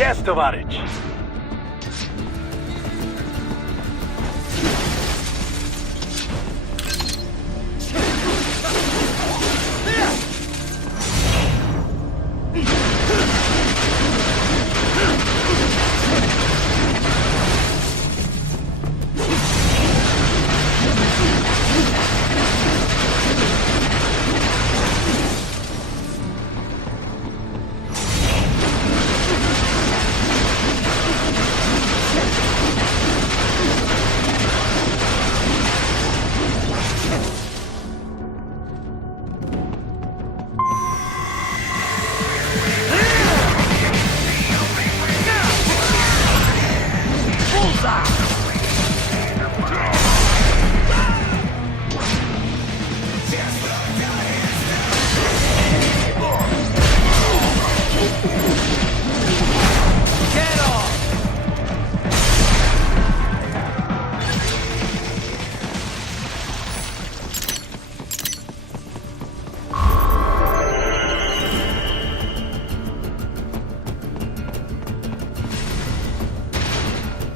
Yes, товарищ.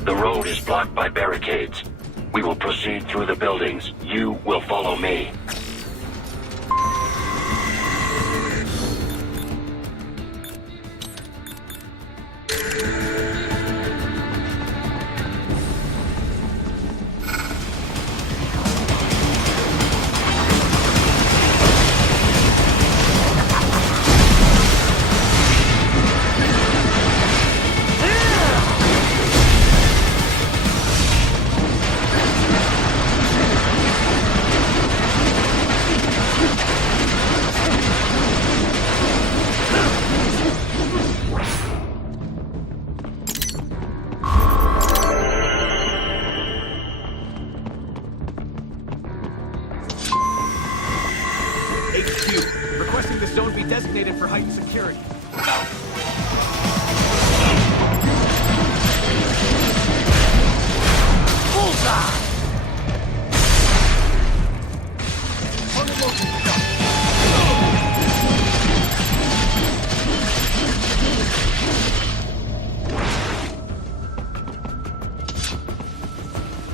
The road is blocked by barricades. We will proceed through the buildings. You will follow me. HQ, requesting the zone be designated for heightened security. Bullseye!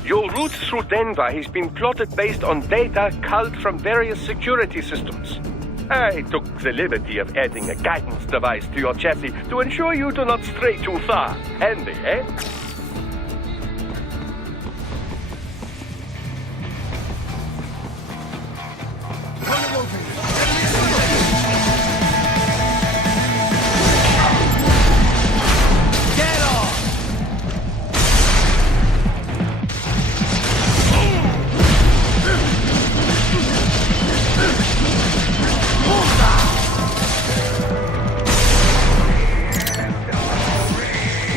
Your route through Denver has been plotted based on data culled from various security systems. I took the liberty of adding a guidance device to your chassis to ensure you do not stray too far. Handy, eh?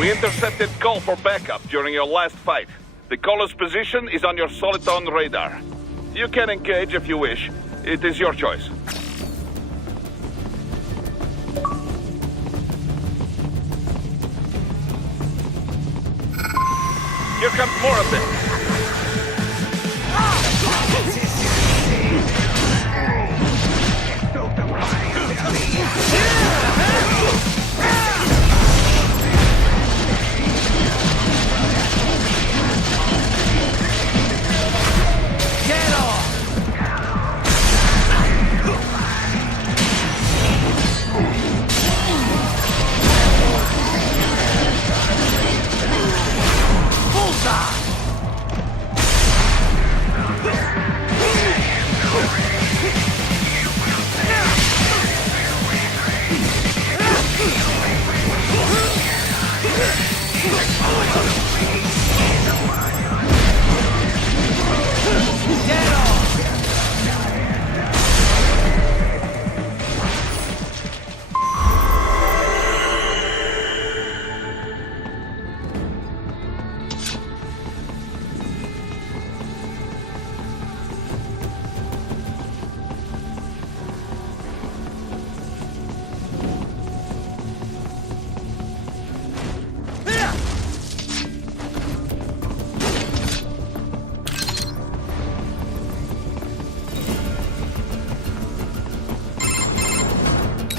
We intercepted call for backup during your last fight. The caller's position is on your Soliton radar. You can engage if you wish. It is your choice. Here comes more of them.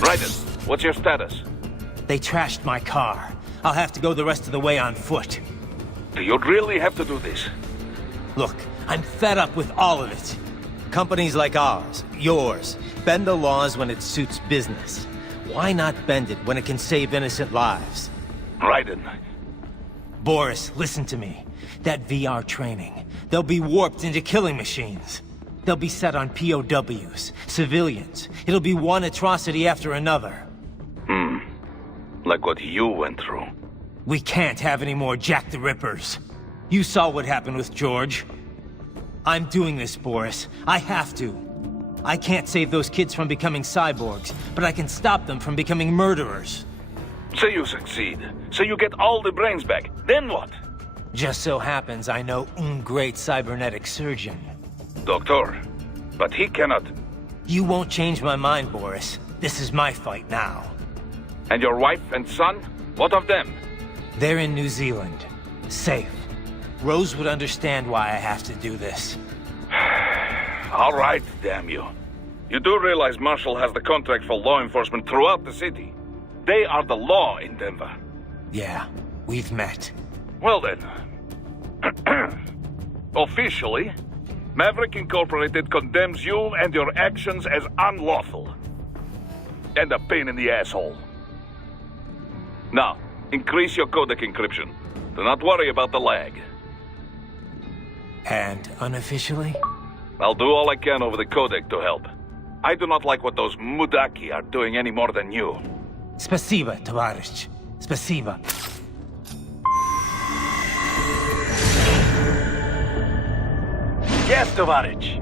Raiden, what's your status? They trashed my car. I'll have to go the rest of the way on foot. Do you really have to do this? Look, I'm fed up with all of it. Companies like ours, yours, bend the laws when it suits business. Why not bend it when it can save innocent lives? Raiden. Boris, listen to me. That VR training, they'll be warped into killing machines. They'll be set on POWs, civilians. It'll be one atrocity after another. Like what you went through. We can't have any more Jack the Rippers. You saw what happened with George. I'm doing this, Boris. I have to. I can't save those kids from becoming cyborgs, but I can stop them from becoming murderers. Say you succeed. Say you get all the brains back. Then what? Just so happens I know un great cybernetic surgeon. Doctor. But he cannot. You won't change my mind, Boris. This is my fight now. And your wife and son? What of them? They're in New Zealand. Safe. Rose would understand why I have to do this. All right, damn you. You do realize Marshall has the contract for law enforcement throughout the city. They are the law in Denver. Yeah, we've met. Well then. Officially, Maverick Incorporated condemns you and your actions as unlawful. And a pain in the asshole. Now, increase your codec encryption. Do not worry about the lag. And unofficially? I'll do all I can over the codec to help. I do not like what those Mudaki are doing any more than you. Spasiba, Tavarish. Spasiba. Yes, Tavarish.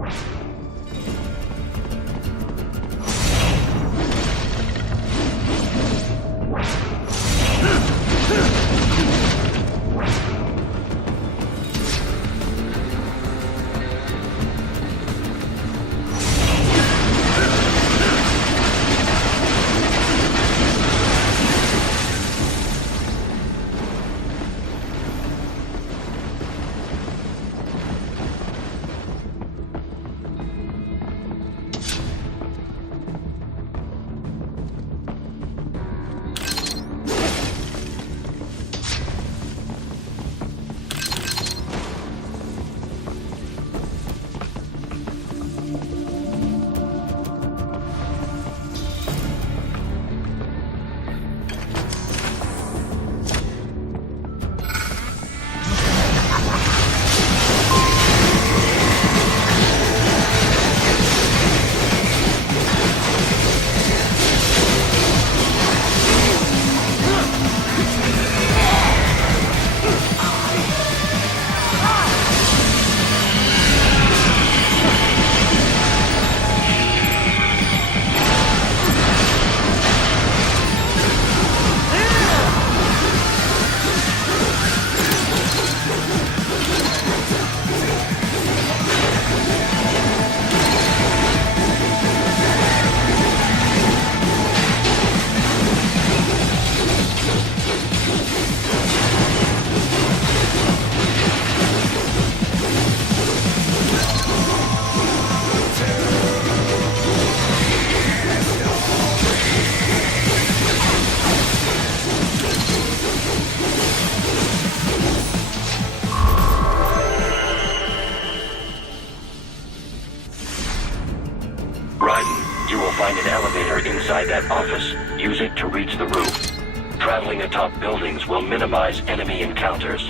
Find an elevator inside that office. Use it to reach the roof. Traveling atop buildings will minimize enemy encounters.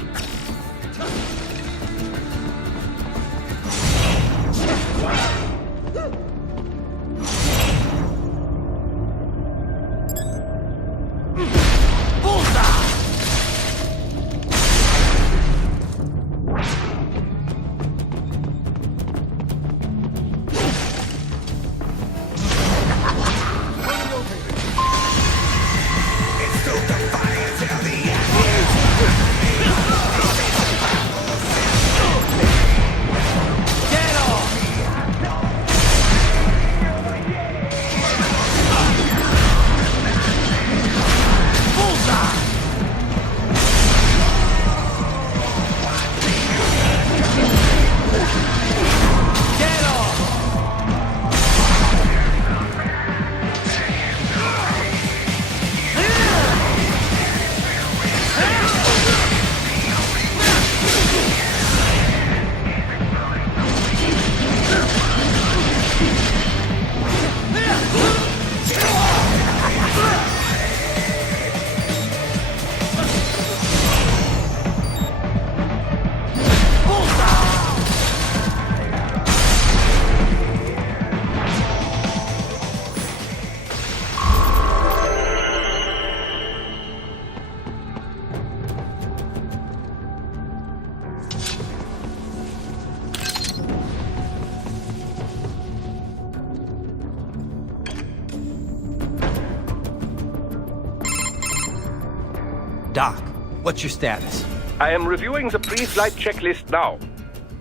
Doc, what's your status? I am reviewing the pre-flight checklist now.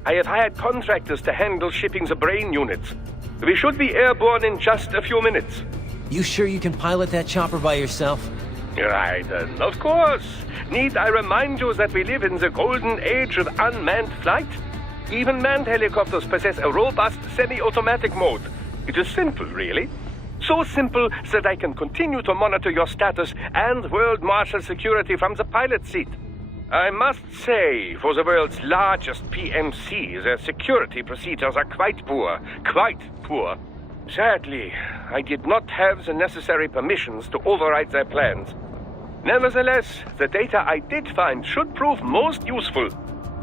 I have hired contractors to handle shipping the brain units. We should be airborne in just a few minutes. You sure you can pilot that chopper by yourself? Right, of course. Need I remind you that we live in the golden age of unmanned flight? Even manned helicopters possess a robust semi-automatic mode. It is simple, really. So simple that I can continue to monitor your status and world marshal security from the pilot seat. I must say, for the world's largest PMC, their security procedures are quite poor. Quite poor. Sadly, I did not have the necessary permissions to override their plans. Nevertheless, the data I did find should prove most useful.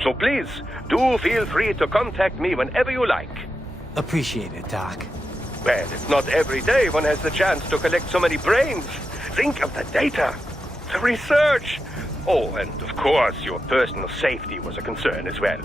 So please, do feel free to contact me whenever you like. Appreciate it, Doc. Well, it's not every day one has the chance to collect so many brains. Think of the data, the research. Oh, and of course, your personal safety was a concern as well.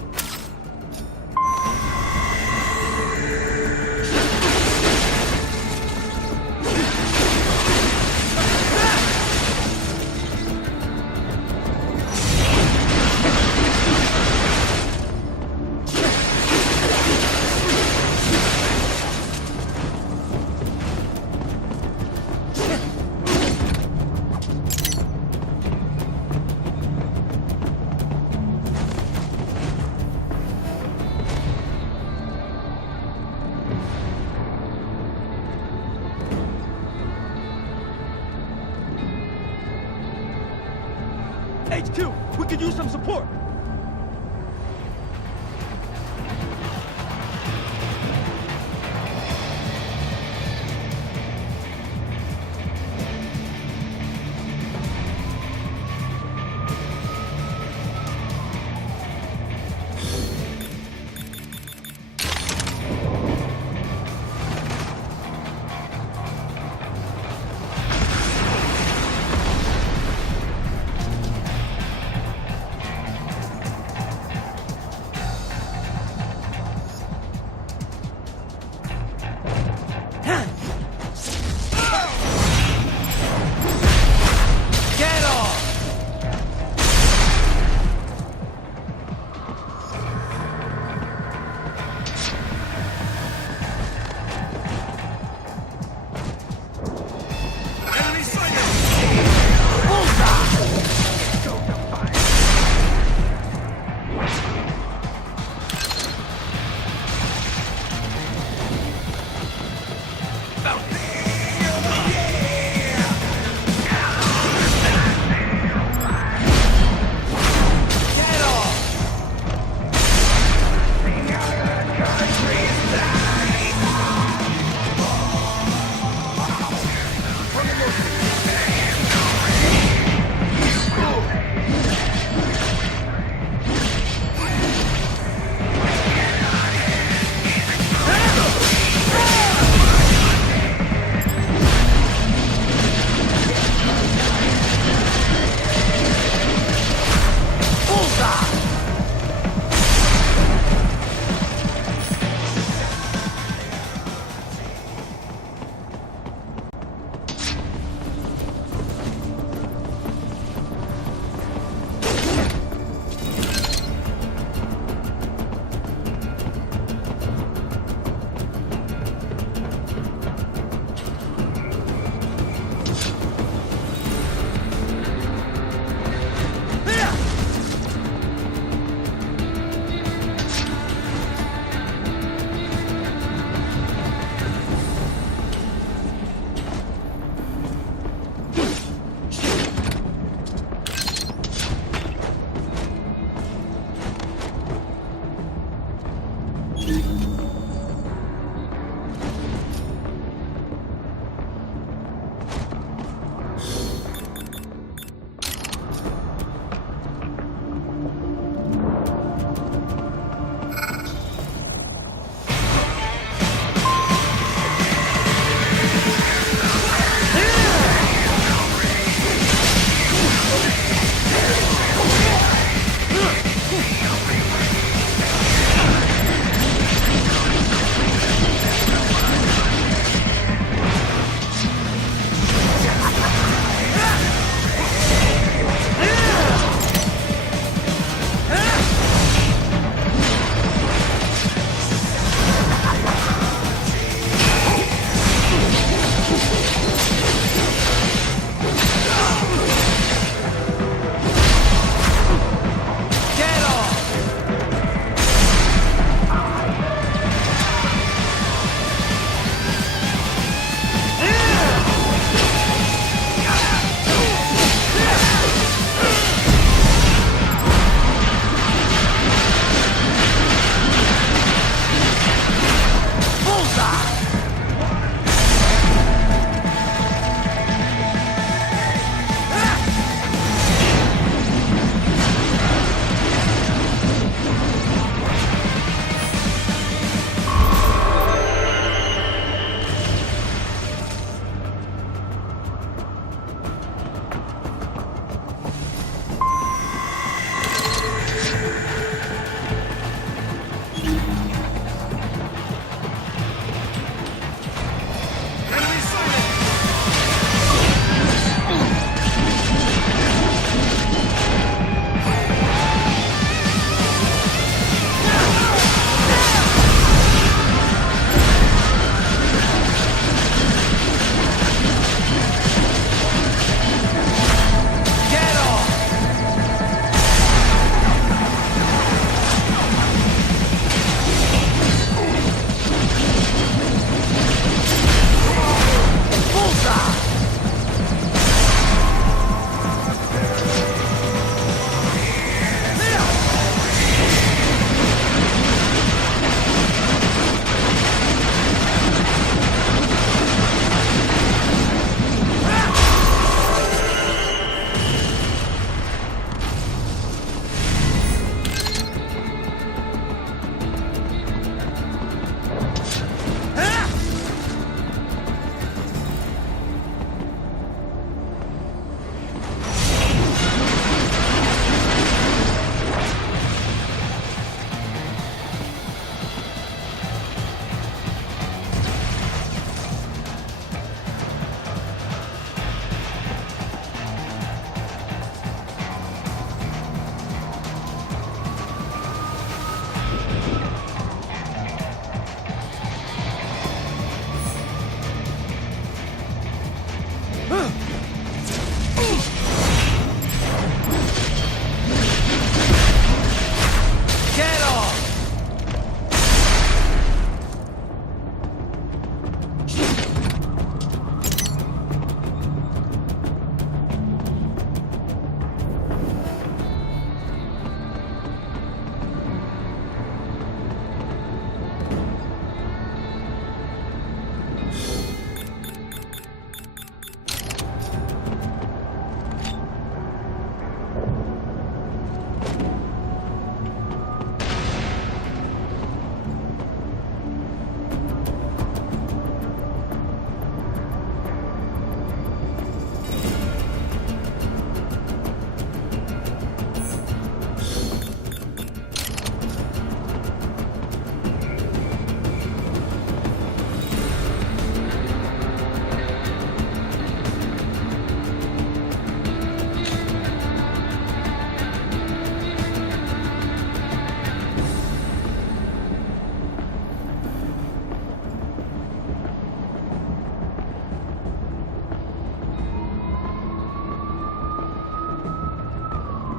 HQ, we could use some support.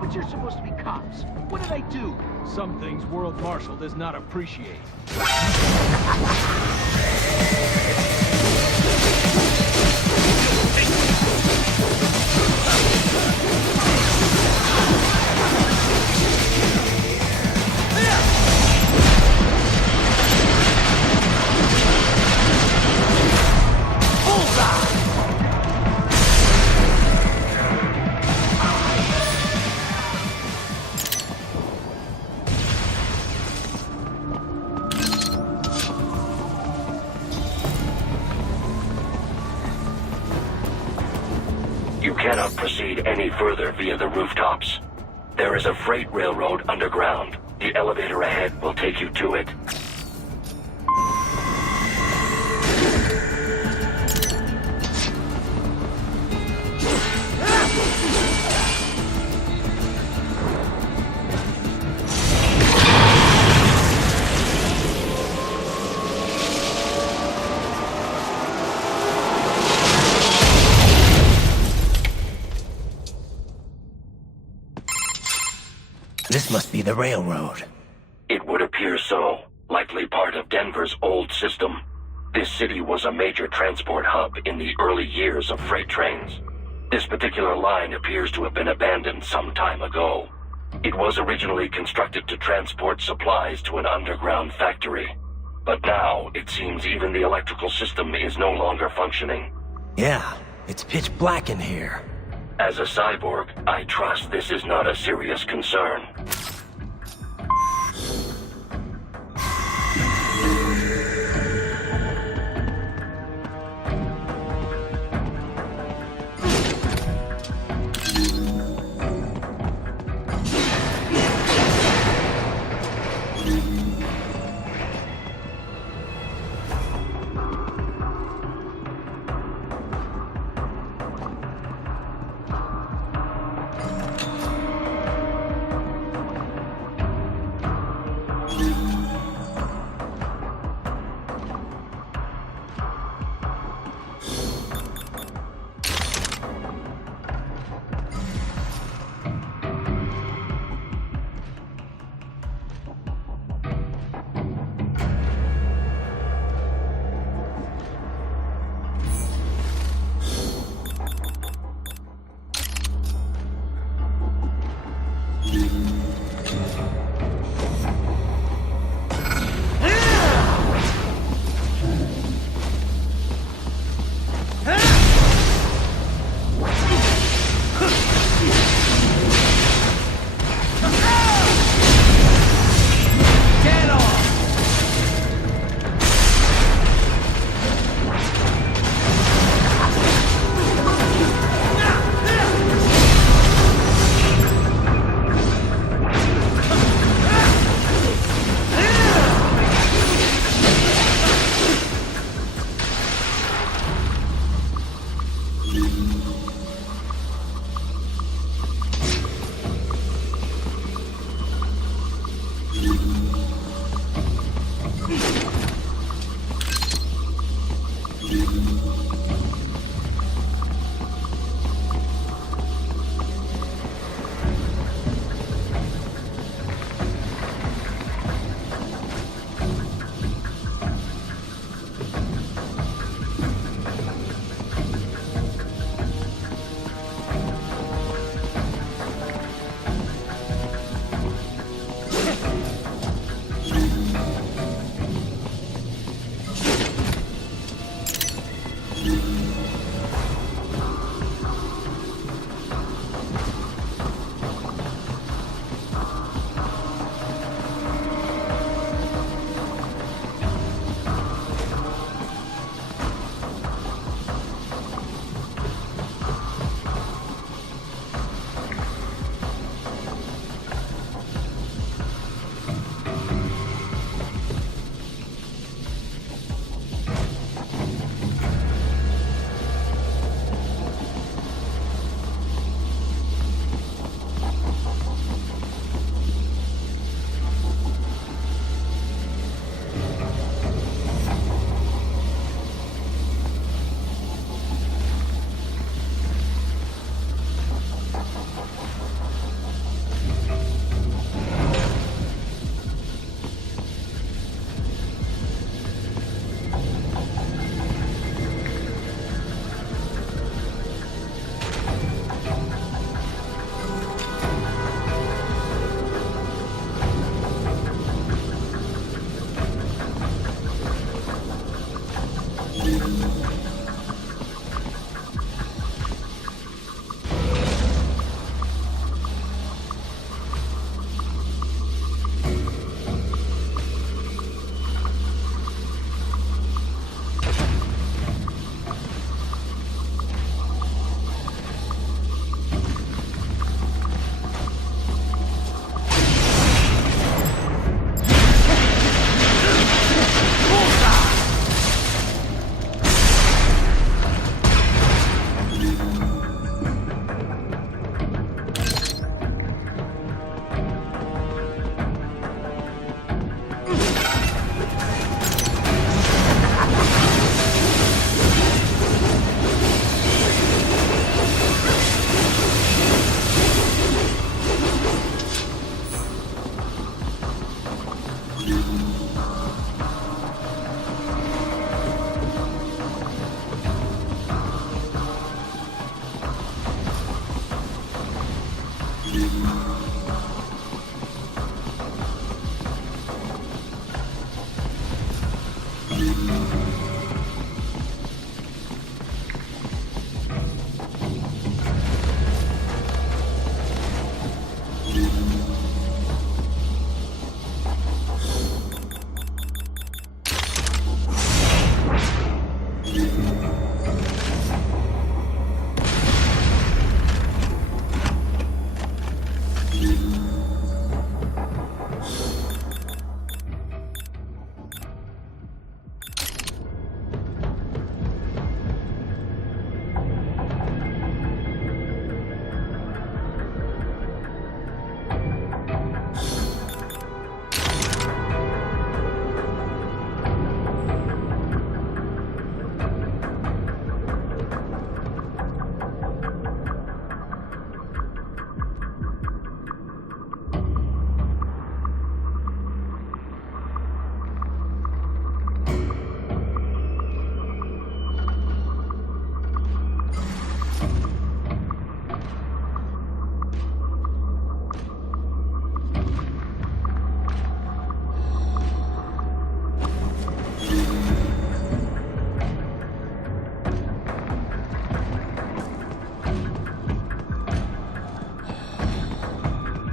But you're supposed to be cops. What did I do? Some things World Marshal does not appreciate. You cannot proceed any further via the rooftops. There is a freight railroad underground. The elevator ahead will take you to it. This must be the railroad. It would appear so. Likely part of Denver's old system. This city was a major transport hub in the early years of freight trains. This particular line appears to have been abandoned some time ago. It was originally constructed to transport supplies to an underground factory. But now, it seems even the electrical system is no longer functioning. Yeah, it's pitch black in here. As a cyborg, I trust this is not a serious concern.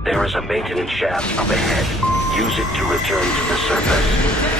There is a maintenance shaft up ahead. Use it to return to the surface.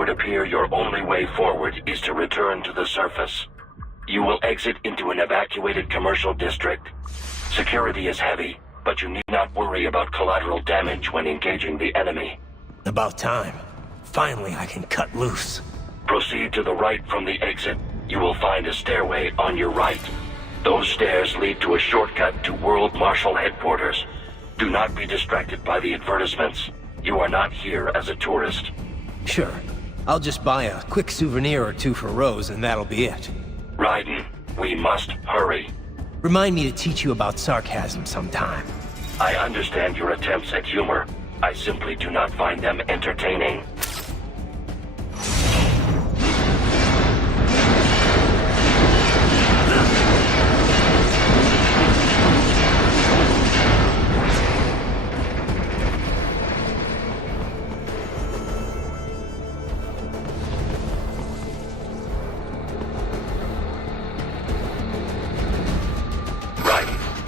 would appear your only way forward is to return to the surface. You will exit into an evacuated commercial district. Security is heavy, but you need not worry about collateral damage when engaging the enemy. About time. Finally, I can cut loose. Proceed to the right from the exit. You will find a stairway on your right. Those stairs lead to a shortcut to World Marshal Headquarters. Do not be distracted by the advertisements. You are not here as a tourist. Sure. I'll just buy a quick souvenir or two for Rose, and that'll be it. Raiden, we must hurry. Remind me to teach you about sarcasm sometime. I understand your attempts at humor. I simply do not find them entertaining.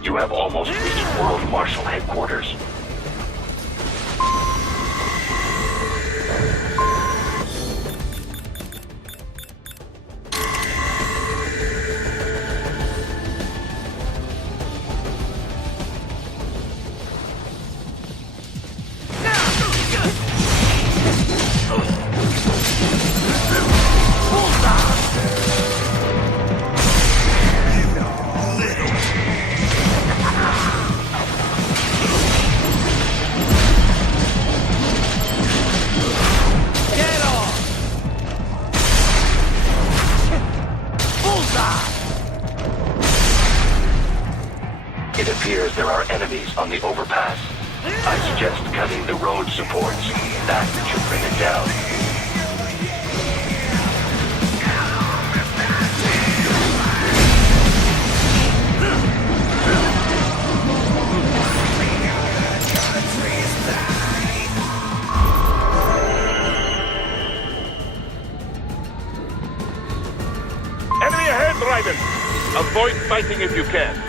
You have almost reached World Marshal Headquarters. It appears there are enemies on the overpass. I suggest cutting the road supports. That should bring it down. Enemy ahead, Raiden! Avoid fighting if you can.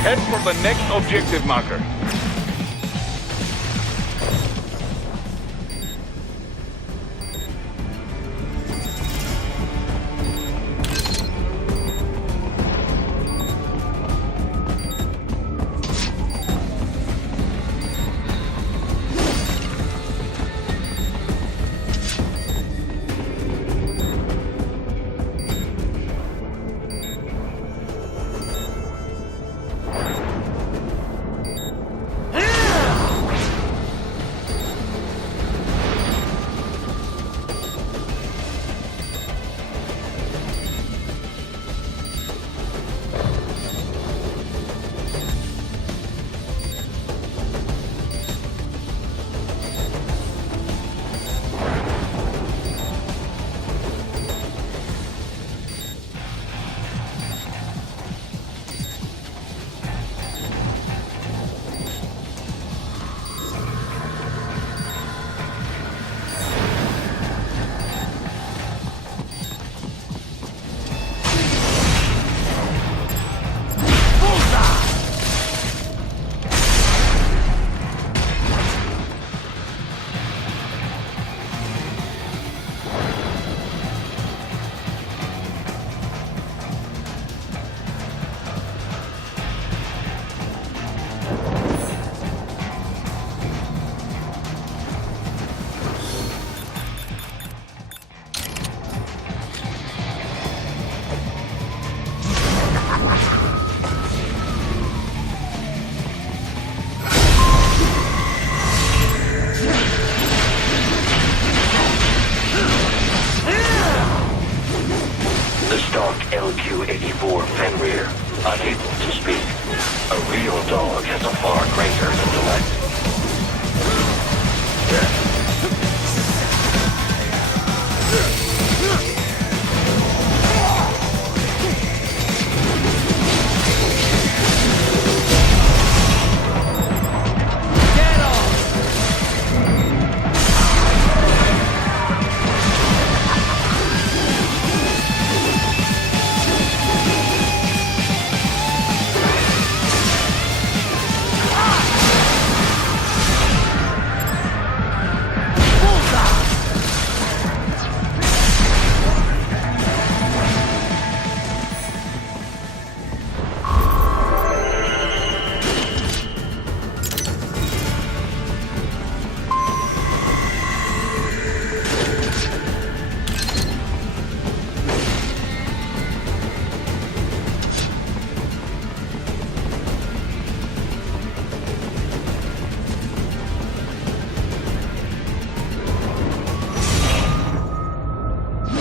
Head for the next objective marker. LQ-84 Fenrir, unable to speak. A real dog has a far greater intellect.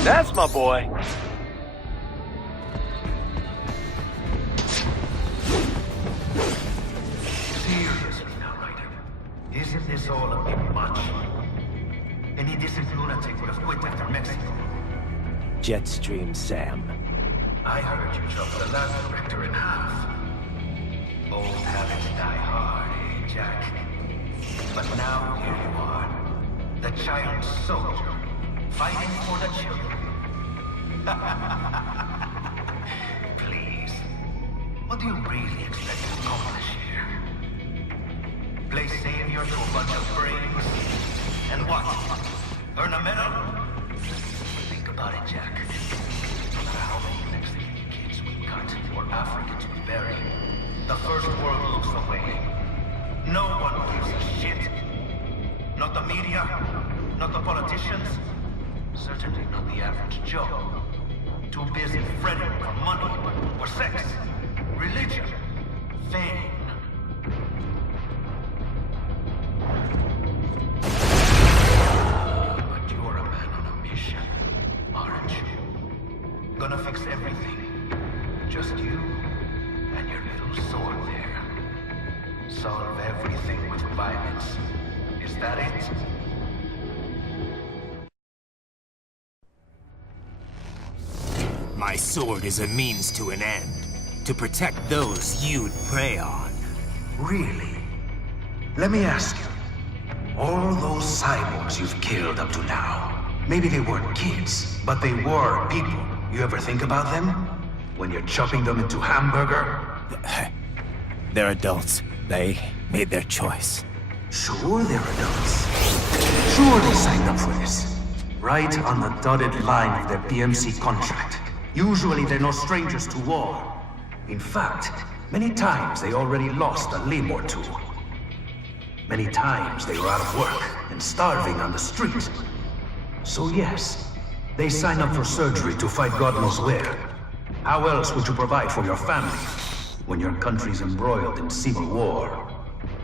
That's my boy. Seriously now, Ryder. Isn't this all a bit much? Any decent lunatic would have quit after Mexico. Jetstream, Sam. I heard you chopped the last director in half. Old habits die hard, eh, Jack? But now here you are. The child soldier. Fighting for the children. Please. What do you really expect to accomplish here? Play savior to a bunch of brains? And what? Earn a medal? Think about it, Jack. No matter how many Mexican kids we cut for Africa to be buried, the first world looks away. No one gives a shit. Not the media, not the politicians, certainly not the average Joe. Too busy fretting for money, or sex, religion, fame. But you're a man on a mission, aren't you? Gonna fix everything. Just you and your little sword there. Solve everything with violence. Is that it? My sword is a means to an end. To protect those you'd prey on. Really? Let me ask you. All those cyborgs you've killed up to now, maybe they weren't kids, but they were people. You ever think about them? When you're chopping them into hamburger? They're adults. They made their choice. Sure they're adults. Sure they signed up for this. Right on the dotted line of their BMC contract. Usually they're no strangers to war. In fact, many times they already lost a limb or two. Many times they were out of work and starving on the street. So yes, they sign up for surgery to fight God knows where. How else would you provide for your family when your country's embroiled in civil war?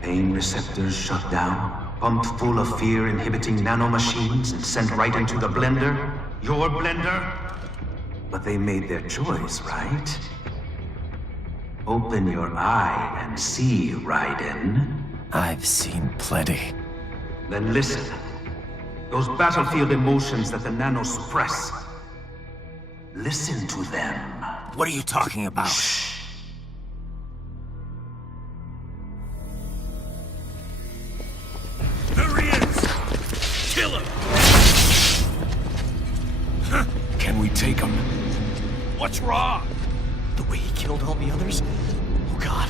Pain receptors shut down, pumped full of fear-inhibiting nanomachines and sent right into the blender? Your blender? But they made their choice, right? Open your eye and see, Raiden. I've seen plenty. Then listen. Those battlefield emotions that the nanos suppress. Listen to them. What are you talking about? Shh. There he is! Kill him! Can we take him? What's wrong? The way he killed all the others? Oh God.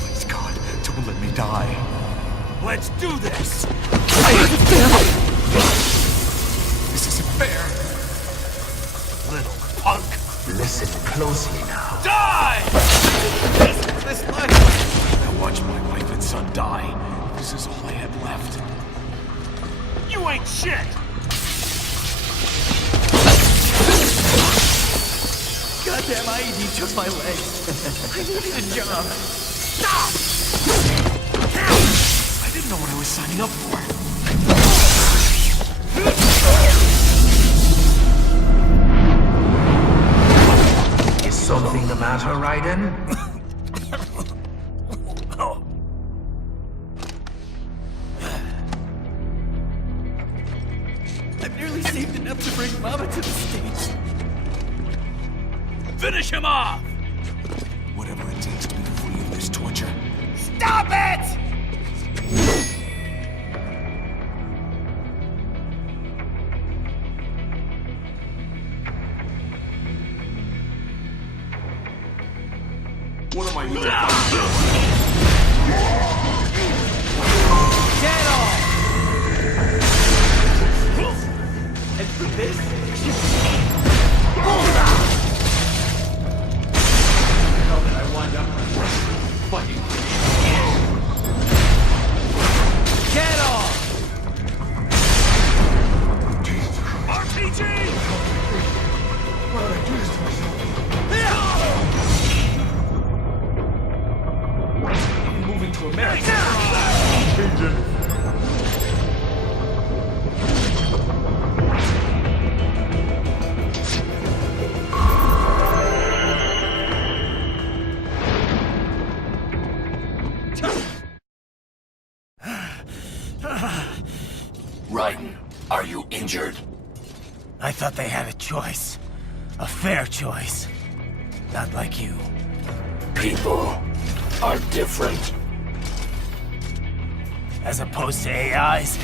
Please, God, don't let me die. Let's do this! This isn't fair. Little punk. Listen closely now. Die! This life. I watched my wife and son die. This is all I had left. You ain't shit! Goddamn IED took my legs. I needed a job. Stop! I didn't know what I was signing up for. matter, Raiden? I've nearly saved enough to bring Mama to the States. Finish him off! Whatever it takes to be free of this torture. Stop it! What am I doing? Get off! And for this, how did I wind up fighting? Get off! RPG! Why did I do this to myself? Moving to America. Raiden, are you injured? I thought they had a choice. A fair choice. Not like you. People are different. As opposed to AIs?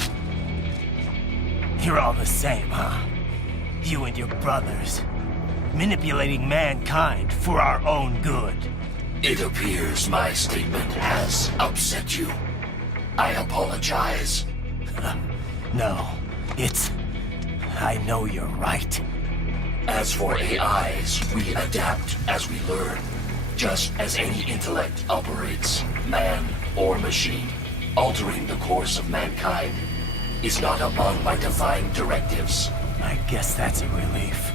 You're all the same, huh? You and your brothers. Manipulating mankind for our own good. It appears my statement has upset you. I apologize. No, it's... I know you're right. As for AIs, we adapt as we learn. Just as any intellect operates, man or machine. Altering the course of mankind is not among my defined directives. I guess that's a relief.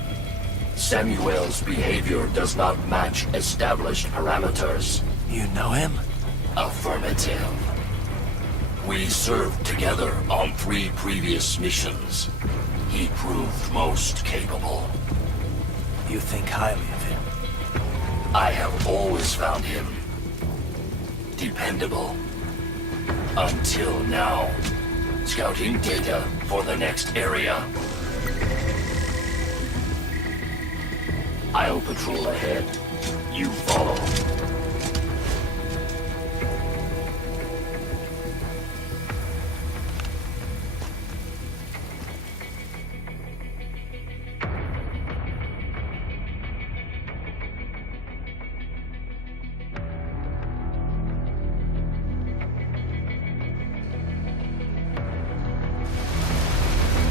Samuel's behavior does not match established parameters. You know him? Affirmative. We served together on 3 previous missions. He proved most capable. You think highly of him? I have always found him dependable. Until now. Scouting data for the next area. I'll patrol ahead. You follow.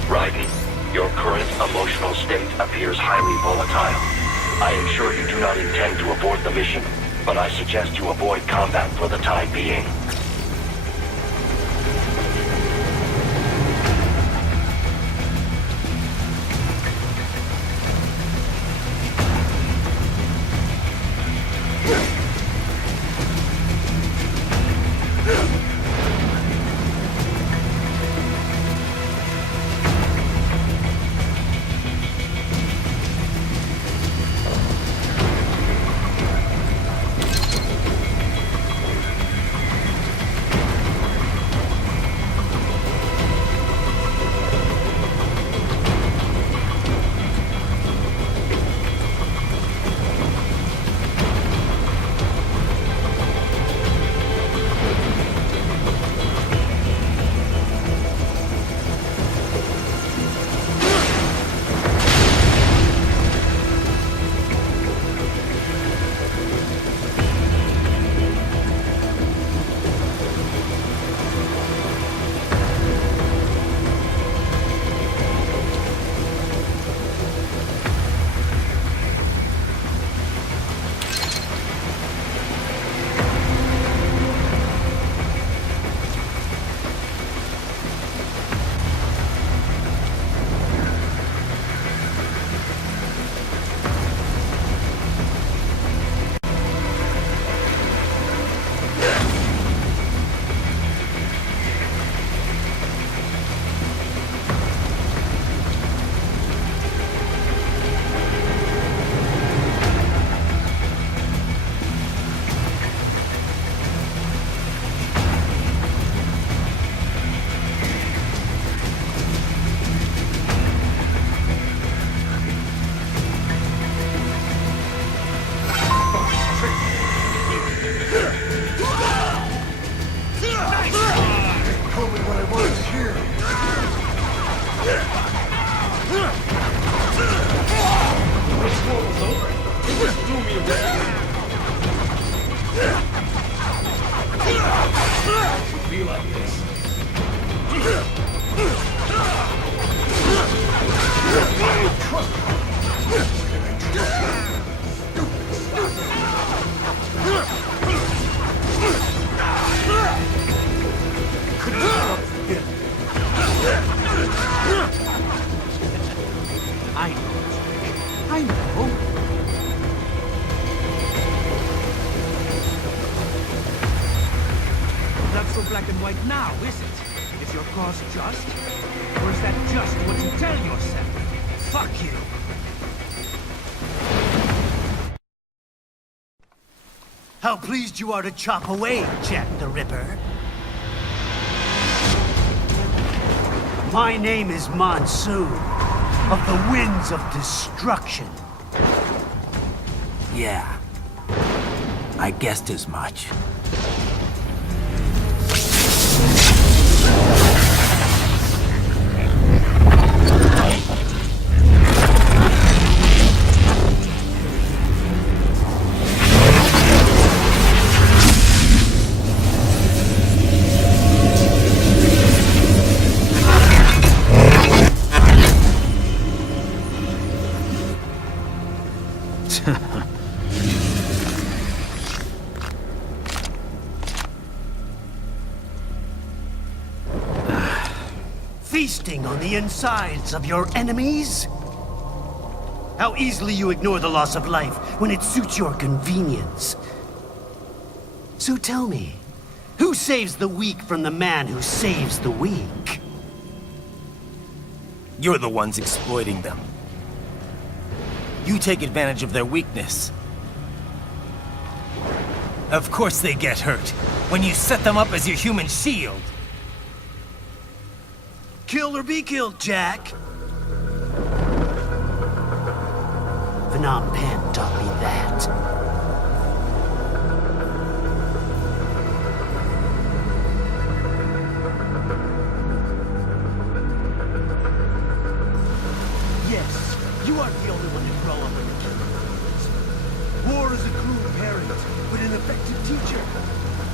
Raiden, your current emotional state appears highly volatile. I am sure you do not intend to abort the mission, but I suggest you avoid combat for the time being. I know. Not so black and white now, is it? Is your cause just? Or is that just what you tell yourself? Fuck you! How pleased you are to chop away, Jack the Ripper. My name is Monsoon, of the Winds of Destruction. Yeah. I guessed as much. Feasting on the insides of your enemies? How easily you ignore the loss of life when it suits your convenience. So tell me, who saves the weak from the man who saves the weak? You're the ones exploiting them. You take advantage of their weakness. Of course they get hurt when you set them up as your human shield. Kill or be killed, Jack. Phnom Penh taught me that. Yes, you aren't the only one to grow up in the kingdoms. War is a cruel parent, but an effective teacher.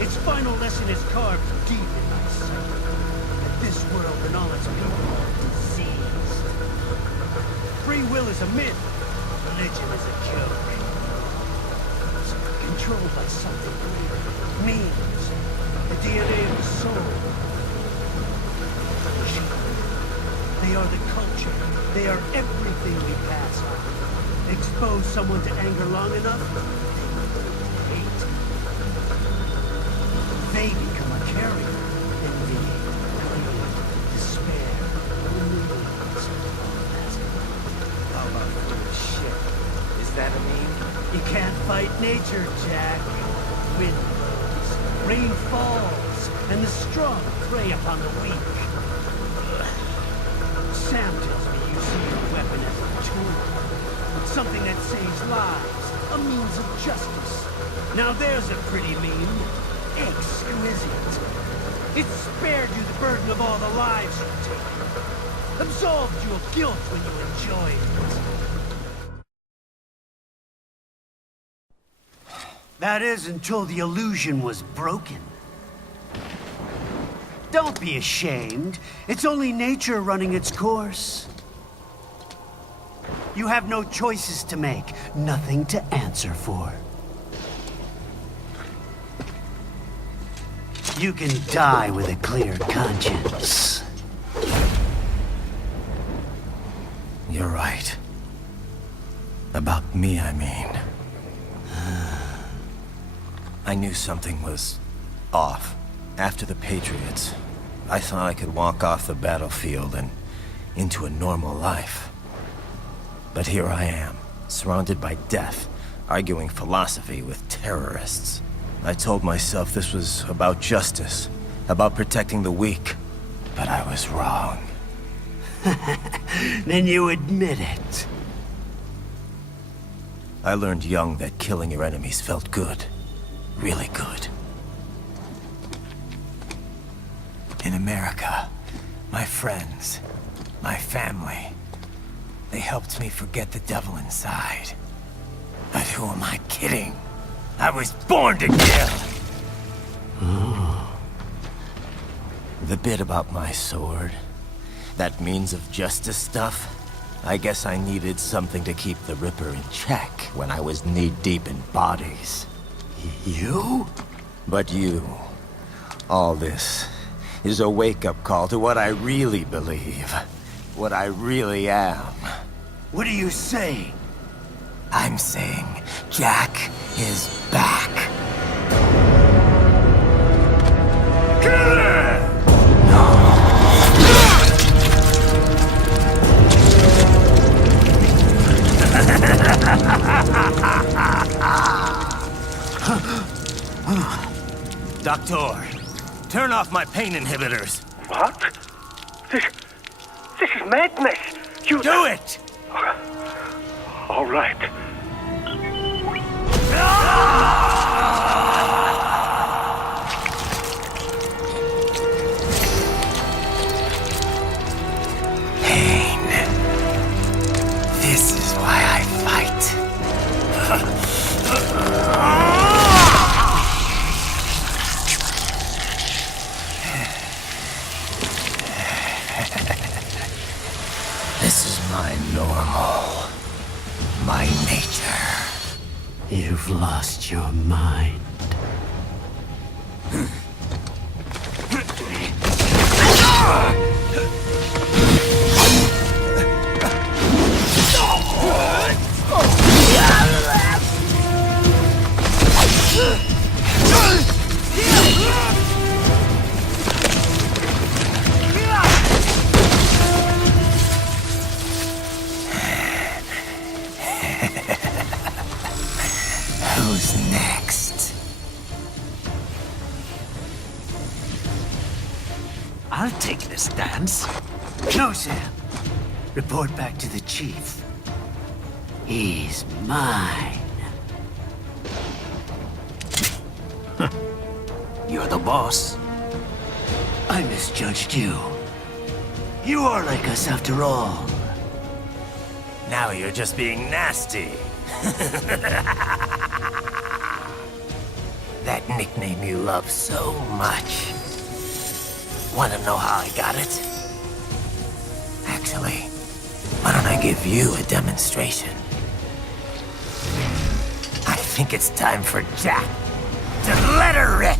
Its final lesson is carved deep in my psyche. This world and all its people are diseased. Free will is a myth. Religion is a joke. Controlled by something greater. Means the DNA of the soul. They are the culture. They are everything we pass on. Expose someone to anger long enough, hate. They become a carrier. How about foolish shit? Is that a meme? You can't fight nature, Jack. Wind blows, rain falls, and the strong prey upon the weak. Sam tells me you see your weapon as a tool. Something that saves lives, a means of justice. Now there's a pretty meme. Exquisite. It spared you the burden of all the lives you've taken. Absolved you of guilt when you enjoyed it. That is until the illusion was broken. Don't be ashamed. It's only nature running its course. You have no choices to make, nothing to answer for. You can die with a clear conscience. You're right. About me, I mean. I knew something was off. After the Patriots, I thought I could walk off the battlefield and into a normal life. But here I am, surrounded by death, arguing philosophy with terrorists. I told myself this was about justice, about protecting the weak. But I was wrong. Then you admit it. I learned young that killing your enemies felt good. Really good. In America, my friends, my family, They helped me forget the devil inside. But who am I kidding? I was born to kill! The bit about my sword, that means of justice stuff, I guess I needed something to keep the Ripper in check when I was knee-deep in bodies. You? But you, all this, is a wake-up call to what I really believe. What I really am. What are you saying? I'm saying Jack is back. Doctor, turn off my pain inhibitors. What? This is madness. You Do it! All right. Pain. This is why I fight. This is my normal. My nature. You've lost your mind. Who's next? I'll take this dance. No, Sam. Report back to the chief. He's mine. You're the boss. I misjudged you. You are like us after all. Now you're just being nasty. That nickname you love so much. Want to know how I got it? Actually, why don't I give you a demonstration? I think it's time for Jack to let her rip.